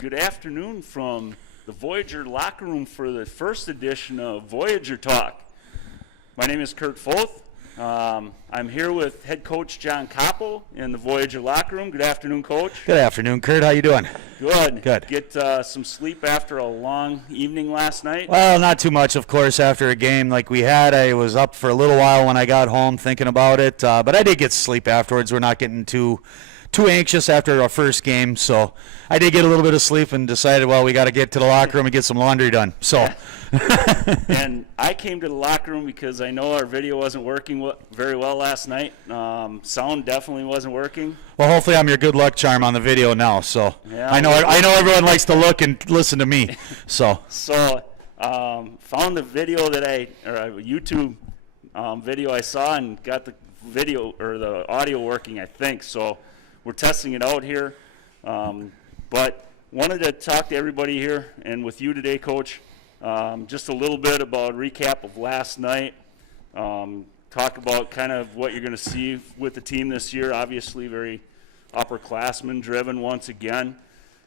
Good afternoon from the Voyager locker room for the first edition of Voyager Talk. My name is Kurt Foth. I'm here with head coach John Koppel in the Voyager locker room. Good afternoon, Coach. Good afternoon, Kurt. How you doing? Good. Good. Get some sleep after a long evening last night? Well, not too much, of course, after a game like we had. I was up for a little while when I got home thinking about it, but I did get sleep afterwards. We're not getting too anxious after our first game, so I did get a little bit of sleep and decided, well, we got to get to the locker room and get some laundry done. So. And I came to the locker room because I know our video wasn't working very well last night. Sound definitely wasn't working. Well, hopefully I'm your good luck charm on the video now. So yeah, I know everyone likes to look and listen to me. So found the video that a YouTube video I saw and got the video or the audio working, I think. So we're testing it out here. But wanted to talk to everybody here and with you today, Coach. Just a little bit about a recap of last night. Talk about kind of what you're going to see with the team this year. Obviously, very upperclassmen driven once again.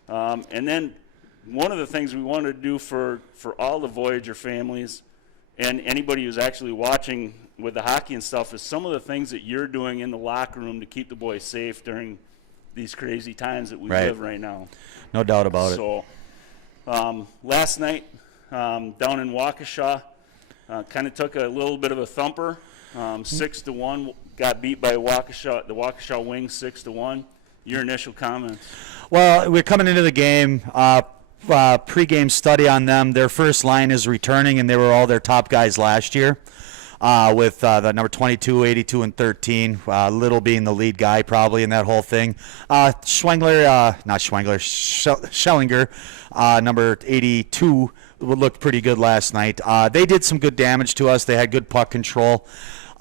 And then one of the things we wanted to do for all the Voyager families and anybody who's actually watching with the hockey and stuff is some of the things that you're doing in the locker room to keep the boys safe during these crazy times that we live right now. No doubt about it. So last night, down in Waukesha, kind of took a little bit of a thumper, 6-1. Got beat by the Waukesha Wings 6-1. Your initial comments? Well, we're coming into the game. Pre-game study on them. Their first line is returning, and they were all their top guys last year. With the number 22, 82, and 13, Little being the lead guy probably in that whole thing. Schellinger, number 82, looked pretty good last night. They did some good damage to us. They had good puck control.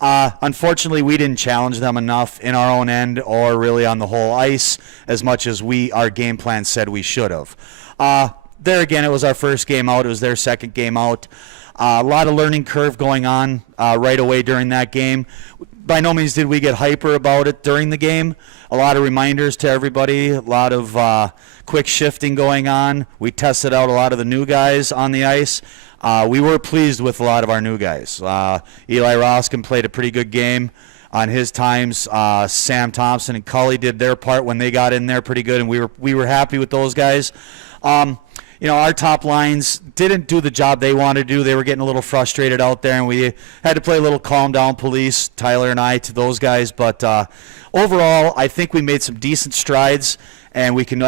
Unfortunately, we didn't challenge them enough in our own end or really on the whole ice as much as our game plan said we should have. There again, it was our first game out. It was their second game out. A lot of learning curve going on right away during that game. By no means did we get hyper about it during the game. A lot of reminders to everybody, a lot of quick shifting going on. We tested out a lot of the new guys on the ice. We were pleased with a lot of our new guys. Eli Roskin played a pretty good game on his times. Sam Thompson and Cully did their part when they got in there pretty good, and we were happy with those guys. Our top lines didn't do the job they wanted to do. They were getting a little frustrated out there, and we had to play a little calm down police, Tyler and I, to those guys. But overall, I think we made some decent strides, and we can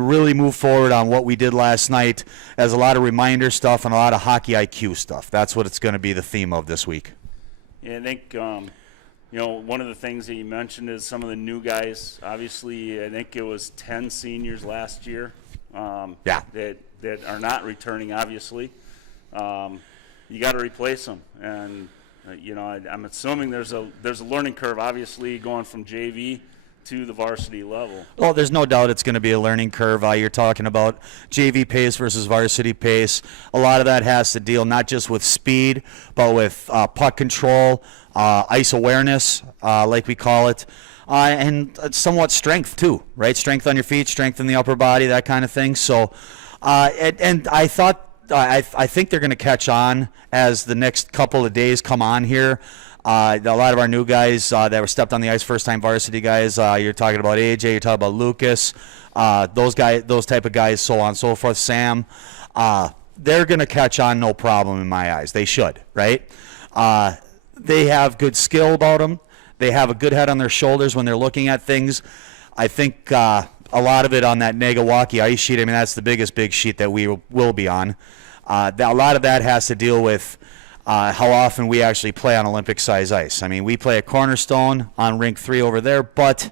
really move forward on what we did last night as a lot of reminder stuff and a lot of hockey IQ stuff. That's what it's going to be the theme of this week. Yeah, I think one of the things that you mentioned is some of the new guys. Obviously, I think it was 10 seniors last year. That are not returning, obviously. You got to replace them, and I'm assuming there's a learning curve, obviously, going from JV to the varsity level. Well, there's no doubt it's going to be a learning curve. You're talking about JV pace versus varsity pace. A lot of that has to deal not just with speed, but with puck control, ice awareness, like we call it. And somewhat strength too, right? Strength on your feet, strength in the upper body, that kind of thing. So, and I think they're going to catch on as the next couple of days come on here. A lot of our new guys that were stepped on the ice, first-time varsity guys. You're talking about AJ, you're talking about Lucas, those type of guys, so on and so forth. Sam, they're going to catch on, no problem in my eyes. They should, right? They have good skill about them. They have a good head on their shoulders when they're looking at things. I think a lot of it on that Nagawaki ice sheet, I mean, that's the big sheet that we will be on. A lot of that has to deal with how often we actually play on Olympic-size ice. I mean, we play at Cornerstone on Rink 3 over there, but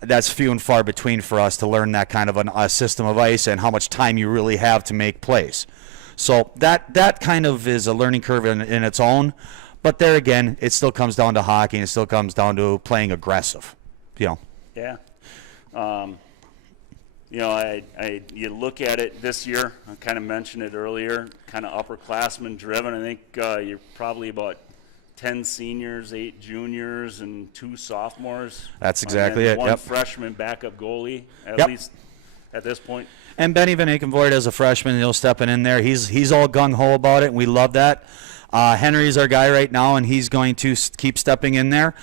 that's few and far between for us to learn that kind of a system of ice and how much time you really have to make plays. So that kind of is a learning curve in its own. But there again, it still comes down to hockey, and it still comes down to playing aggressive, Yeah. You look at it this year, I kind of mentioned it earlier, kind of upperclassmen driven. I think you're probably about 10 seniors, 8 juniors, and 2 sophomores. That's exactly it. One freshman backup goalie, at least at this point. And Benny Van Akenvoort as a freshman, he'll stepping in there. He's all gung-ho about it, and we love that. Henry's our guy right now, and he's going to keep stepping in there.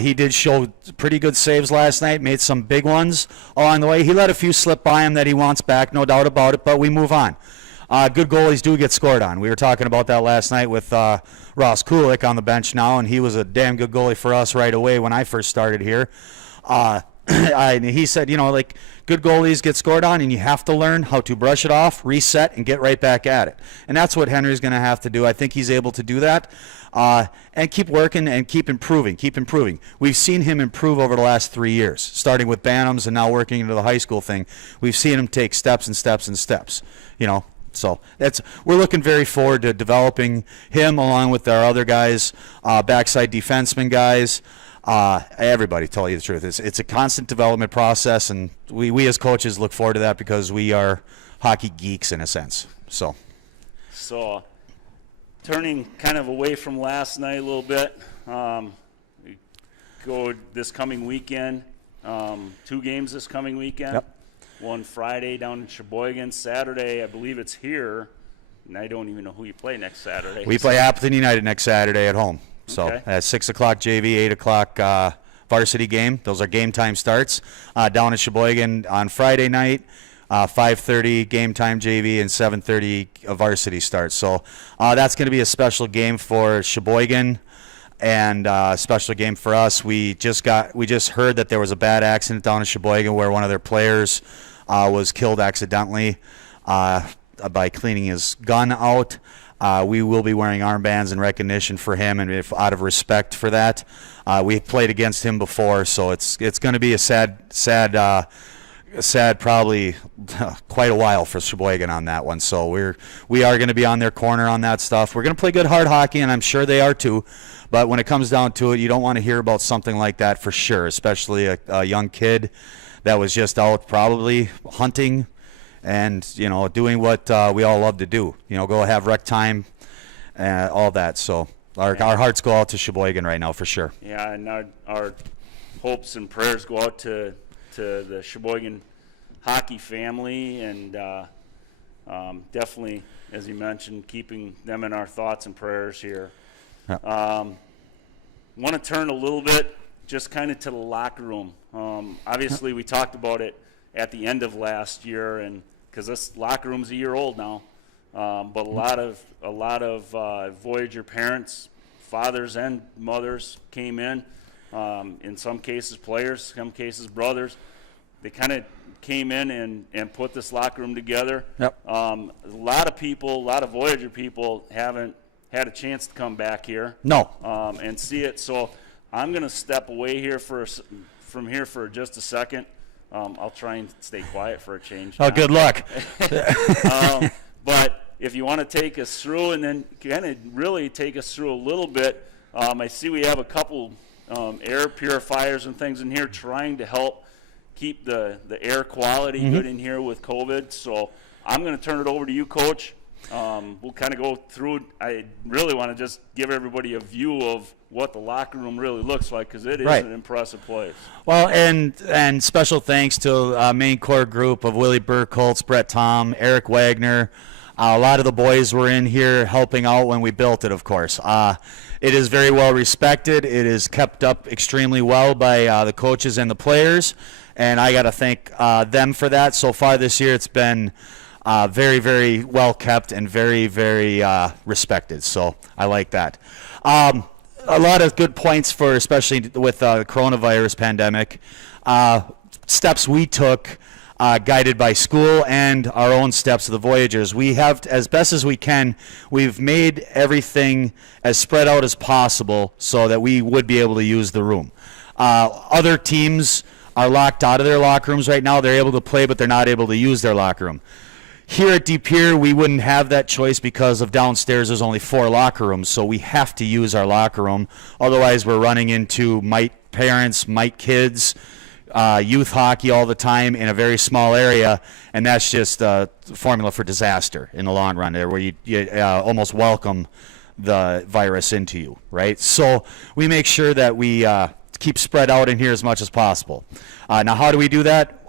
He did show pretty good saves last night, made some big ones along the way. He let a few slip by him that he wants back, no doubt about it, but we move on. Good goalies do get scored on. We were talking about that last night with Ross Kulik on the bench now, and he was a damn good goalie for us right away when I first started here. He said, like, good goalies get scored on, and you have to learn how to brush it off, reset, and get right back at it. And that's what Henry's going to have to do. I think he's able to do that, and keep working and keep improving. We've seen him improve over the last 3 years, starting with Bantams and now working into the high school thing. We've seen him take steps and steps and steps, So we're looking very forward to developing him along with our other guys, backside defenseman guys. Everybody, tell you the truth, it's a constant development process, and we as coaches look forward to that because we are hockey geeks in a sense. So turning kind of away from last night a little bit, we go this coming weekend, 2 games this coming weekend. Yep. One Friday down in Sheboygan, Saturday I believe it's here, and I don't even know who you play next Saturday. We play Appleton United next Saturday at home. So Okay. at 6 o'clock JV, 8 o'clock varsity game. Those are game time starts. Down in Sheboygan on Friday night, 5:30 game time JV, and 7:30 varsity starts. So that's going to be a special game for Sheboygan, and a special game for us. We just heard that there was a bad accident down in Sheboygan where one of their players was killed accidentally by cleaning his gun out. We will be wearing armbands in recognition for him, and if out of respect for that. We've played against him before, so it's going to be a sad probably quite a while for Sheboygan on that one. So we are going to be on their corner on that stuff. We're going to play good hard hockey, and I'm sure they are too. But when it comes down to it, you don't want to hear about something like that for sure, especially a young kid that was just out probably hunting and, doing what we all love to do. Go have rec time, all that. So our hearts go out to Sheboygan right now for sure. Yeah, and our hopes and prayers go out to the Sheboygan hockey family, and definitely, as you mentioned, keeping them in our thoughts and prayers here. Yeah. Want to turn a little bit just kind of to the locker room. Obviously, we talked about it at the end of last year, and because this locker room's a year old now, but a lot of Voyager parents, fathers and mothers came in some cases players, some cases brothers. They kind of came in and put this locker room together. Yep. A lot of Voyager people haven't had a chance to come back here. No. And see it. So I'm going to step away here from here for just a second. I'll try and stay quiet for a change. Oh, good luck. But if you want to take us through and then kind of really take us through a little bit, I see we have a couple air purifiers and things in here trying to help keep the air quality good in here with COVID. So I'm going to turn it over to you, Coach. We'll kind of go through. I really want to just give everybody a view of what the locker room really looks like, because it is Right. an impressive place. Well, and special thanks to main core group of Willie Burkholz, Brett Tom, Eric Wagner. A lot of the boys were in here helping out when we built it, of course. It is very well respected. It is kept up extremely well by the coaches and the players, and I got to thank them for that. So far this year, it's been very, very well kept and very, very respected. So I like that. A lot of good points for, especially with the coronavirus pandemic, steps we took, guided by school and our own steps of the Voyagers. We have, as best as we can, we've made everything as spread out as possible so that we would be able to use the room. Other teams are locked out of their locker rooms right now. They're able to play, but they're not able to use their locker room. Here at Deep Pier, we wouldn't have that choice because of downstairs there's only 4 locker rooms, so we have to use our locker room. Otherwise, we're running into mite parents, mite kids, youth hockey all the time in a very small area, and that's just a formula for disaster in the long run there, where you almost welcome the virus into you, right? So we make sure that we keep spread out in here as much as possible. Now, how do we do that?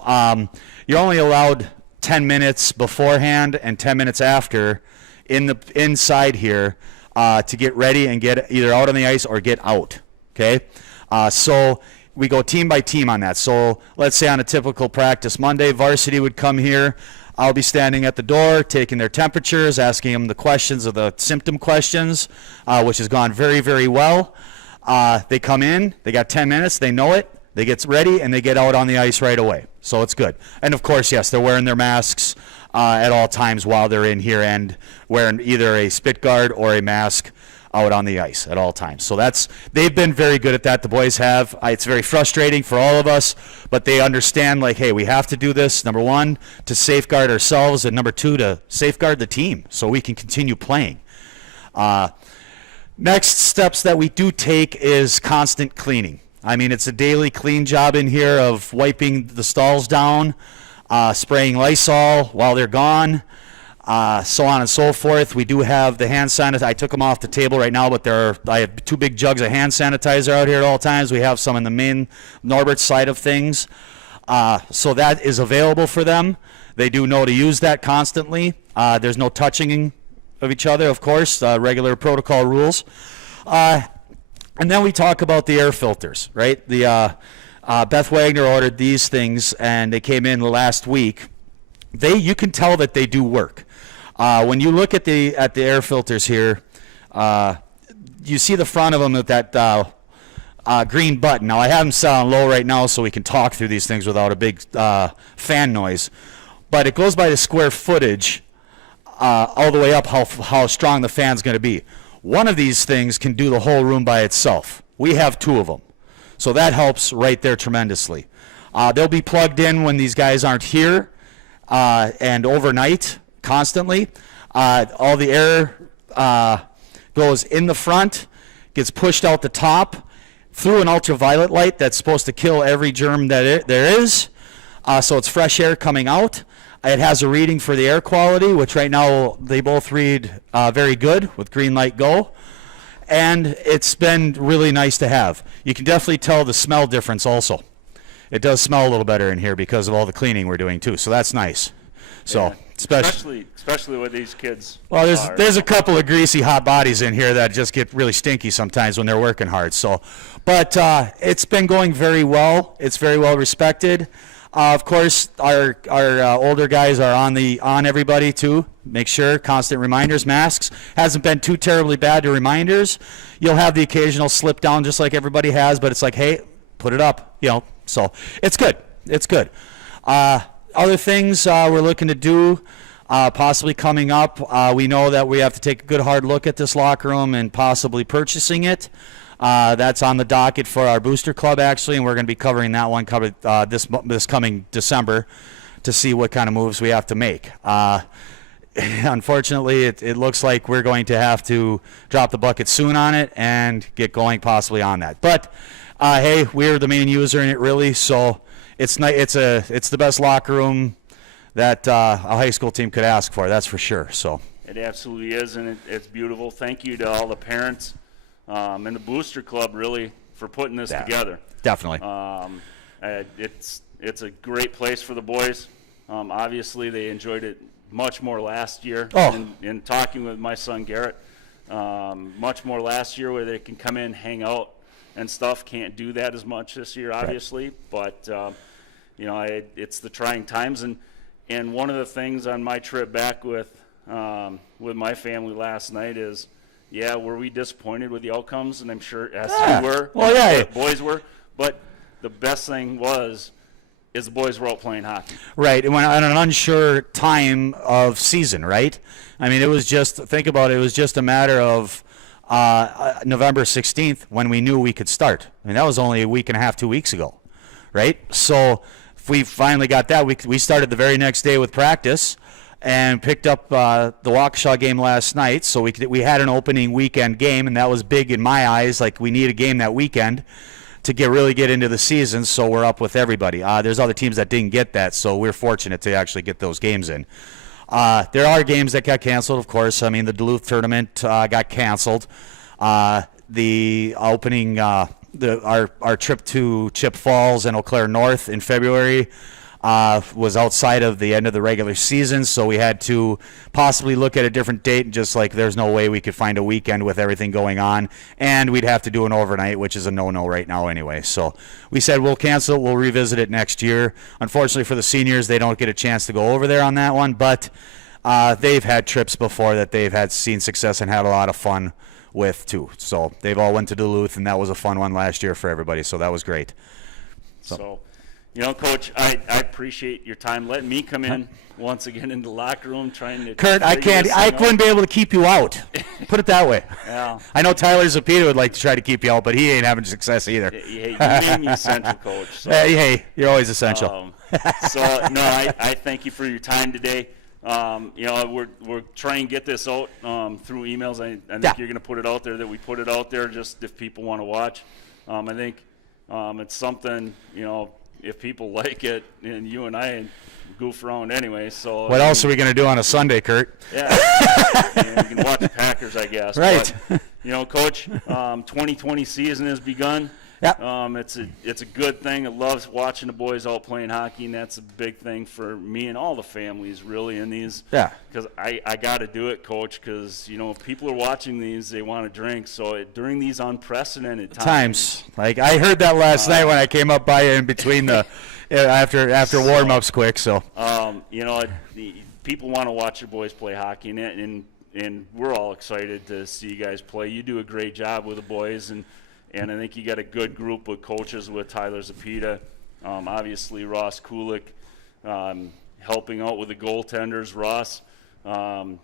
You're only allowed 10 minutes beforehand and 10 minutes after inside here to get ready and get either out on the ice or get out. Okay, so we go team by team on that. So let's say on a typical practice Monday, varsity would come here. I'll be standing at the door, taking their temperatures, asking them the questions of the symptom questions, which has gone very, very well. They come in, they got 10 minutes, they know it, they get ready, and they get out on the ice right away. So it's good. And of course, yes, they're wearing their masks at all times while they're in here and wearing either a spit guard or a mask out on the ice at all times. So they've been very good at that. The boys have. It's very frustrating for all of us, but they understand, like, hey, we have to do this, number one, to safeguard ourselves, and number two, to safeguard the team so we can continue playing. Next steps that we do take is constant cleaning. I mean, it's a daily clean job in here of wiping the stalls down, spraying Lysol while they're gone, so on and so forth. We do have the hand sanitizer. I took them off the table right now, but I have 2 big jugs of hand sanitizer out here at all times. We have some in the main Norbert side of things. So that is available for them. They do know to use that constantly. There's no touching of each other, of course, regular protocol rules. And then we talk about the air filters, right? Beth Wagner ordered these things, and they came in last week. You can tell that they do work. When you look at the air filters here, you see the front of them with that green button. Now I have them set on low right now so we can talk through these things without a big fan noise. But it goes by the square footage all the way up how strong the fan's going to be. One of these things can do the whole room by itself. We have 2 of them. So that helps right there tremendously. They'll be plugged in when these guys aren't here and overnight constantly. All the air goes in the front, gets pushed out the top through an ultraviolet light that's supposed to kill every germ that there is. So it's fresh air coming out. It has a reading for the air quality, which right now they both read very good with green light go. And it's been really nice to have. You can definitely tell the smell difference also. It does smell a little better in here because of all the cleaning we're doing too. So that's nice. So Yeah. Especially with these kids. Well, there's a couple of greasy hot bodies in here that just get really stinky sometimes when they're working hard. So, but it's been going very well. It's very well respected. Of course, our older guys are on everybody too. Make sure, constant reminders, masks. Hasn't been too terribly bad to reminders. You'll have the occasional slip down just like everybody has, but it's like, hey, put it up, So it's good. It's good. Other things we're looking to do, possibly coming up, we know that we have to take a good hard look at this locker room and possibly purchasing it. That's on the docket for our booster club, actually, and we're going to be covering that one this coming December to see what kind of moves we have to make. Unfortunately, it looks like we're going to have to drop the bucket soon on it and get going possibly on that. But, hey, we're the main user in it, really, so it's the best locker room that a high school team could ask for, that's for sure. So It absolutely is, and it's beautiful. Thank you to all the parents and the booster club, really, for putting this together. Definitely. It's a great place for the boys. Obviously, they enjoyed it much more last year. In talking with my son Garrett, much more last year where they can come in, hang out, and stuff. Can't do that as much this year, obviously. Right. But it's the trying times, and one of the things on my trip back with my family last night is, were we disappointed with the outcomes? And I'm sure as you were, the boys were. But the best thing is the boys were out playing hockey. Right, and on an unsure time of season, right? I mean, think about it, it was just a matter of November 16th when we knew we could start. I mean, that was only a week and a half, 2 weeks ago, right? So if we finally got that, we started the very next day with practice and picked up the Waukesha game last night. So we had an opening weekend game, and that was big in my eyes. Like, we need a game that weekend to really get into the season, so we're up with everybody. There's other teams that didn't get that, so we're fortunate to actually get those games in. There are games that got canceled, of course. I mean, the Duluth tournament got canceled. The opening our trip to Chip Falls and Eau Claire North in February was outside of the end of the regular season, so we had to possibly look at a different date. Just like there's no way we could find a weekend with everything going on, and we'd have to do an overnight, which is a no-no right now anyway. So we said we'll cancel it. We'll revisit it next year. Unfortunately for the seniors, they don't get a chance to go over there on that one, but they've had trips before that they've had seen success and had a lot of fun with too. So they've all went to Duluth, and that was a fun one last year for everybody. So that was great. So Coach, I appreciate your time letting me come in once again in the locker room trying to. Kurt, I wouldn't be able to keep you out. Put it that way. Yeah. I know Tyler Zapita would like to try to keep you out, but he ain't having success either. Hey, you made me essential, Coach. So, hey, you're always essential. I thank you for your time today. We're trying to get this out through emails. I think you're going to put it out there that we put it out there just if people want to watch. I think it's something, if people like it, and you and I goof around anyway. So what else are we going to do on a Sunday, Kurt? Yeah, you can watch the Packers, I guess. Right. But, Coach, 2020 season has begun. Yeah. It's a good thing. I love watching the boys out playing hockey, and that's a big thing for me and all the families really in these. Yeah. Because I got to do it, Coach, because, if people are watching these, they want to drink. So during these unprecedented times. Like I heard that last night when I came up by you in between the after warm-ups quick. So. People want to watch your boys play hockey, and we're all excited to see you guys play. You do a great job with the boys, and I think you got a good group of coaches with Tyler Zapita, obviously Ross Kulik, helping out with the goaltenders. Ross,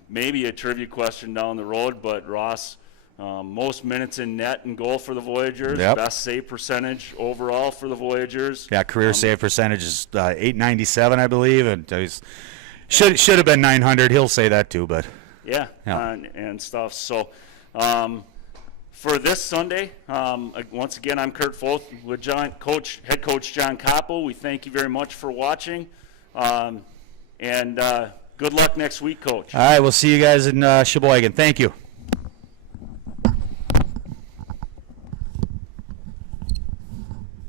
maybe a trivia question down the road, but Ross, most minutes in net and goal for the Voyageurs, best save percentage overall for the Voyageurs. Yeah, career save percentage is .897, I believe, and he's should have been .900. He'll say that too, but yeah. And stuff. So. For this Sunday, once again, I'm Kurt Foth with head coach John Koppel. We thank you very much for watching, and good luck next week, Coach. All right, we'll see you guys in Sheboygan. Thank you.